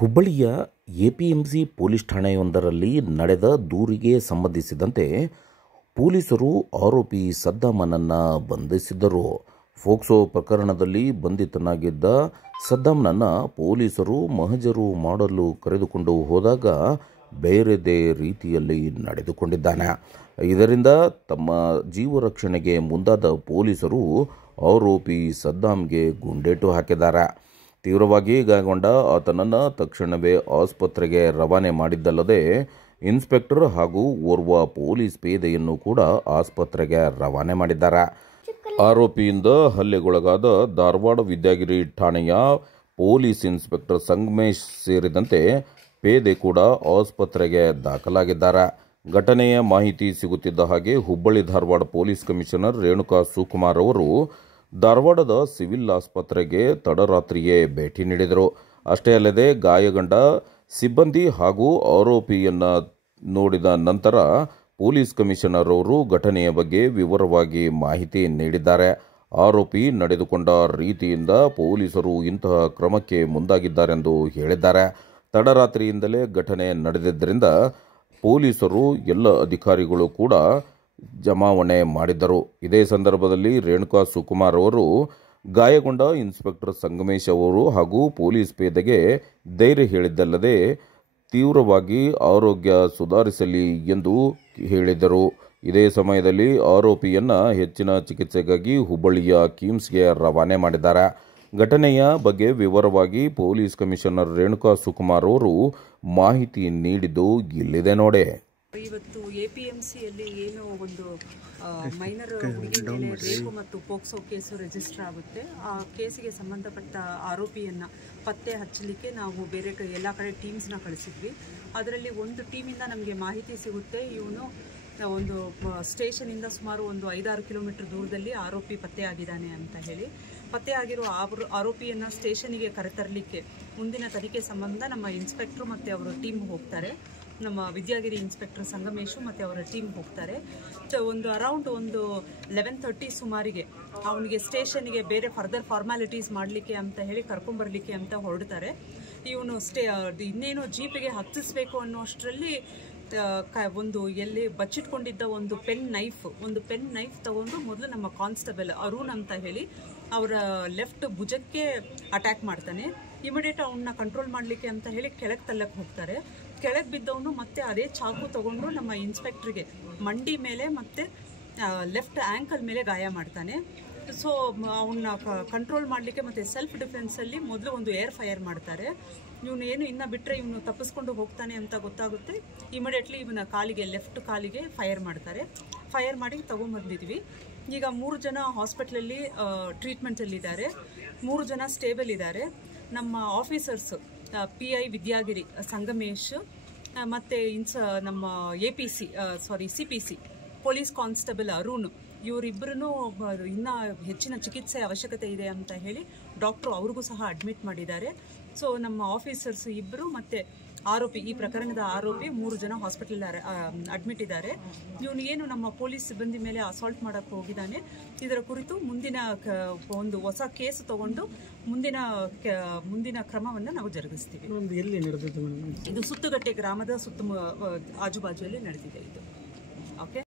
ಹುಬ್ಬಳ್ಳಿಯ APMC police ಠಾಣೆಯೊಂದರಲ್ಲಿ ನಡೆದ ದೂರಿಗೆ ಸಂಬಂಧಿಸಿದಂತೆ ಪೊಲೀಸರು ಆರೋಪಿ ಸದ್ದಾಮನನ್ನು ಬಂಧಿಸಿದ್ದರು. ಫೋಕ್ಸೋ ಪ್ರಕರಣದಲ್ಲಿ ಬಂಧಿತನಾಗಿದ್ದ ಸದ್ದಾಮನನ್ನು ಪೊಲೀಸರು ಮಹಜರು ಮಾಡಲು ಕರೆದುಕೊಂಡು ಹೋದಾಗ ಬೇರೆದೇ ರೀತಿಯಲ್ಲಿ ನಡೆದುಕೊಂಡಿದ್ದಾನೆ. ಇದರಿಂದ ತಮ್ಮ ಜೀವ ರಕ್ಷಣೆಗೆ ಮುಂದಾದ ಪೊಲೀಸರು ಆರೋಪಿ ಸದ್ದಾಮ್ಗೆ ಗುಂಡೇಟು ಹಾಕಿದ್ದಾರೆ. ತೀವ್ರವಾಗಿ ಗಾಯಗೊಂಡ ಆತನನ್ನು ತಕ್ಷಣವೇ ಆಸ್ಪತ್ರೆಗೆ ರವಾನೆ ಮಾಡಿದ್ದಲ್ಲದೆ ಇನ್ಸ್ಪೆಕ್ಟರ್ ಹಾಗೂ ಓರ್ವ ಪೊಲೀಸ್ ಪೇದೆಯನ್ನು ಕೂಡ ಆಸ್ಪತ್ರೆಗೆ ರವಾನೆ ಮಾಡಿದ್ದಾರೆ. ಆರೋಪಿಯಿಂದ ಹಲ್ಲೆಗೊಳಗಾದ ಧಾರವಾಡ ವಿದ್ಯಾಗಿರಿ ಠಾಣೆಯ ಪೊಲೀಸ್ ಇನ್ಸ್ಪೆಕ್ಟರ್ ಸಂಗಮೇಶ್ ಸೇರಿದಂತೆ ಪೇದೆ ಕೂಡ ಆಸ್ಪತ್ರೆಗೆ ದಾಖಲಾಗಿದ್ದಾರೆ. ಘಟನೆಯ ಮಾಹಿತಿ ಸಿಗುತ್ತಿದ್ದ ಹಾಗೆ ಹುಬ್ಬಳ್ಳಿ ಧಾರವಾಡ ಪೊಲೀಸ್ ಕಮಿಷನರ್ ರೇಣುಕಾ ಸುಕುಮಾರ್ ಅವರು ಧಾರವಾಡದ ಸಿವಿಲ್ ಆಸ್ಪತ್ರೆಗೆ ತಡರಾತ್ರಿಯೇ ಭೇಟಿ ನೀಡಿದರು. ಅಷ್ಟೇ ಅಲ್ಲದೆ ಗಾಯಗೊಂಡ ಸಿಬ್ಬಂದಿ ಹಾಗೂ ಆರೋಪಿಯನ್ನು ನೋಡಿದ ನಂತರ ಪೊಲೀಸ್ ಕಮಿಷನರ್ ಅವರು ಘಟನೆಯ ಬಗ್ಗೆ ವಿವರವಾಗಿ ಮಾಹಿತಿ ನೀಡಿದ್ದಾರೆ. ಆರೋಪಿ ನಡೆದುಕೊಂಡ ರೀತಿಯಿಂದ ಪೊಲೀಸರು ಇಂತಹ ಕ್ರಮಕ್ಕೆ ಮುಂದಾಗಿದ್ದಾರೆಂದು ಹೇಳಿದ್ದಾರೆ. ತಡರಾತ್ರಿಯಿಂದಲೇ ಘಟನೆ ನಡೆದಿದ್ದರಿಂದ ಪೊಲೀಸರು ಎಲ್ಲ ಅಧಿಕಾರಿಗಳು ಕೂಡ ಜಮಾವಣೆ ಮಾಡಿದ್ದರು. ಇದೇ ಸಂದರ್ಭದಲ್ಲಿ ರೇಣುಕಾ ಸುಕುಮಾರ್ ಅವರು ಗಾಯಗೊಂಡ ಇನ್ಸ್ಪೆಕ್ಟರ್ ಸಂಗಮೇಶ್ ಅವರು ಹಾಗೂ ಪೊಲೀಸ್ ಪೇದೆಗೆ ಧೈರ್ಯ ಹೇಳಿದ್ದಲ್ಲದೆ ತೀವ್ರವಾಗಿ ಆರೋಗ್ಯ ಸುಧಾರಿಸಲಿ ಎಂದು ಹೇಳಿದರು. ಇದೇ ಸಮಯದಲ್ಲಿ ಆರೋಪಿಯನ್ನು ಹೆಚ್ಚಿನ ಚಿಕಿತ್ಸೆಗಾಗಿ ಹುಬ್ಬಳ್ಳಿಯ ಕಿಮ್ಸ್ಗೆ ರವಾನೆ ಮಾಡಿದ್ದಾರೆ. ಘಟನೆಯ ಬಗ್ಗೆ ವಿವರವಾಗಿ ಪೊಲೀಸ್ ಕಮಿಷನರ್ ರೇಣುಕಾ ಸುಕುಮಾರ್ ಅವರು ಮಾಹಿತಿ ನೀಡಿದ್ದು ಇಲ್ಲಿದೆ ನೋಡಿ. ಇವತ್ತು ಎಪಿಎಂಸಿಯಲ್ಲಿ ಏನು ಒಂದು ಮೈನರ್ ಹುಡುಗಿ ಮೇಲೆ ರೇಪು ಮತ್ತು ಪೋಕ್ಸೋ ಕೇಸು ರಿಜಿಸ್ಟರ್ ಆಗುತ್ತೆ. ಆ ಕೇಸಿಗೆ ಸಂಬಂಧಪಟ್ಟ ಆರೋಪಿಯನ್ನು ಪತ್ತೆ ಹಚ್ಚಲಿಕ್ಕೆ ನಾವು ಬೇರೆ ಎಲ್ಲ ಕಡೆ ಟೀಮ್ಸ್ನ ಕಳಿಸಿದ್ವಿ. ಅದರಲ್ಲಿ ಒಂದು ಟೀಮಿಂದ ನಮಗೆ ಮಾಹಿತಿ ಸಿಗುತ್ತೆ, ಇವನು ಒಂದು ಸ್ಟೇಷನಿಂದ ಸುಮಾರು ಒಂದು 5-6 ಕಿಲೋಮೀಟರ್ ದೂರದಲ್ಲಿ ಆರೋಪಿ ಪತ್ತೆಯಾಗಿದ್ದಾನೆ ಅಂತ ಹೇಳಿ. ಪತ್ತೆಯಾಗಿರೋ ಆರೋಪಿಯನ್ನು ಸ್ಟೇಷನಿಗೆ ಕರೆತರಲಿಕ್ಕೆ ಮುಂದಿನ ತನಿಖೆ ಸಂಬಂಧ ನಮ್ಮ ಇನ್ಸ್ಪೆಕ್ಟ್ರು ಮತ್ತು ಅವರ ಟೀಮ್ ಹೋಗ್ತಾರೆ. ನಮ್ಮ ವಿದ್ಯಾಗಿರಿ ಇನ್ಸ್ಪೆಕ್ಟರ್ ಸಂಗಮೇಶು ಮತ್ತು ಅವರ ಟೀಮ್ ಹೋಗ್ತಾರೆ. ಒಂದು ಅರೌಂಡ್ 11:30 ಸುಮಾರಿಗೆ ಅವನಿಗೆ ಸ್ಟೇಷನ್ಗೆ ಬೇರೆ ಫರ್ದರ್ ಫಾರ್ಮಾಲಿಟೀಸ್ ಮಾಡಲಿಕ್ಕೆ ಅಂತ ಹೇಳಿ ಕರ್ಕೊಂಬರ್ಲಿಕ್ಕೆ ಅಂತ ಹೊರಡ್ತಾರೆ. ಇವನು ಇನ್ನೇನು ಜೀಪಿಗೆ ಹತ್ತಿಸ್ಬೇಕು ಅನ್ನೋಷ್ಟರಲ್ಲಿ ಒಂದು ಎಲ್ಲಿ ಬಚ್ಚಿಟ್ಕೊಂಡಿದ್ದ ಒಂದು ಪೆನ್ ನೈಫ್ ತಗೊಂಡು ಮೊದಲು ನಮ್ಮ ಕಾನ್ಸ್ಟೇಬಲ್ ಅರುಣ್ ಅಂತ ಹೇಳಿ ಅವರ ಲೆಫ್ಟ್ ಭುಜಕ್ಕೆ ಅಟ್ಯಾಕ್ ಮಾಡ್ತಾನೆ. ಇಮಿಡಿಯೇಟ್ ಅವನ್ನ ಕಂಟ್ರೋಲ್ ಮಾಡಲಿಕ್ಕೆ ಅಂತ ಹೇಳಿ ಕೆಳಗೆ ತಳ್ಳಕ್ಕೆ ಹೋಗ್ತಾರೆ. ಕೆಳಗೆ ಬಿದ್ದವನು ಮತ್ತೆ ಅದೇ ಚಾಕು ತಗೊಂಡು ನಮ್ಮ ಇನ್ಸ್ಪೆಕ್ಟ್ರಿಗೆ ಮಂಡಿ ಮೇಲೆ ಮತ್ತು ಲೆಫ್ಟ್ ಆ್ಯಂಕಲ್ ಮೇಲೆ ಗಾಯ ಮಾಡ್ತಾನೆ. ಸೊ ಅವನ್ನ ಕಂಟ್ರೋಲ್ ಮಾಡಲಿಕ್ಕೆ ಮತ್ತು ಸೆಲ್ಫ್ ಡಿಫೆನ್ಸಲ್ಲಿ ಮೊದಲು ಒಂದು ಏರ್ ಫೈರ್ ಮಾಡ್ತಾರೆ. ಇವನು ಏನು ಇನ್ನು ಬಿಟ್ಟರೆ ಇವನು ತಪ್ಪಿಸ್ಕೊಂಡು ಹೋಗ್ತಾನೆ ಅಂತ ಗೊತ್ತಾಗುತ್ತೆ. ಇಮಿಡಿಯೇಟ್ಲಿ ಇವನ ಲೆಫ್ಟ್ ಕಾಲಿಗೆ ಫೈರ್ ಮಾಡ್ತಾರೆ. ಫೈರ್ ಮಾಡಿ ತಗೊಂಬಂದಿದ್ವಿ. ಈಗ 3 ಜನ ಹಾಸ್ಪಿಟ್ಲಲ್ಲಿ ಟ್ರೀಟ್ಮೆಂಟಲ್ಲಿದ್ದಾರೆ, 3 ಜನ ಸ್ಟೇಬಲ್ ಇದ್ದಾರೆ. ನಮ್ಮ ಆಫೀಸರ್ಸ್ PI ವಿದ್ಯಾಗಿರಿ ಸಂಗಮೇಶ್ ಮತ್ತು ನಮ್ಮ CPC ಪೊಲೀಸ್ ಕಾನ್ಸ್ಟೇಬಲ್ ಅರುಣ್ ಇವರಿಬ್ಬರೂ ಇನ್ನೂ ಹೆಚ್ಚಿನ ಚಿಕಿತ್ಸೆ ಅವಶ್ಯಕತೆ ಇದೆ ಅಂತ ಹೇಳಿ ಡಾಕ್ಟ್ರು ಅವ್ರಿಗೂ ಸಹ ಅಡ್ಮಿಟ್ ಮಾಡಿದ್ದಾರೆ. ಸೊ ನಮ್ಮ ಆಫೀಸರ್ಸ್ ಇಬ್ಬರು ಮತ್ತು ಈ ಪ್ರಕರಣದ ಆರೋಪಿ 3 ಜನ ಹಾಸ್ಪಿಟಲ್ ಅಡ್ಮಿಟ್ ಇದ್ದಾರೆ. ಇವನು ಏನು ನಮ್ಮ ಪೊಲೀಸ್ ಸಿಬ್ಬಂದಿ ಮೇಲೆ ಅಸಾಲ್ಟ್ ಮಾಡೋಕ್ಕೆ ಹೋಗಿದ್ದಾನೆ, ಇದರ ಕುರಿತು ಮುಂದಿನ ಒಂದು ಹೊಸ ಕೇಸ್ ತಗೊಂಡು ಮುಂದಿನ ಕ್ರಮವನ್ನು ನಾವು ಜರುಗಿಸ್ತೀವಿ. ಇದು ಸುತ್ತುಗಟ್ಟೆ ಗ್ರಾಮದ ಆಜುಬಾಜುಯಲ್ಲಿ ನಡೆದಿದೆ ಇದು. ಓಕೆ.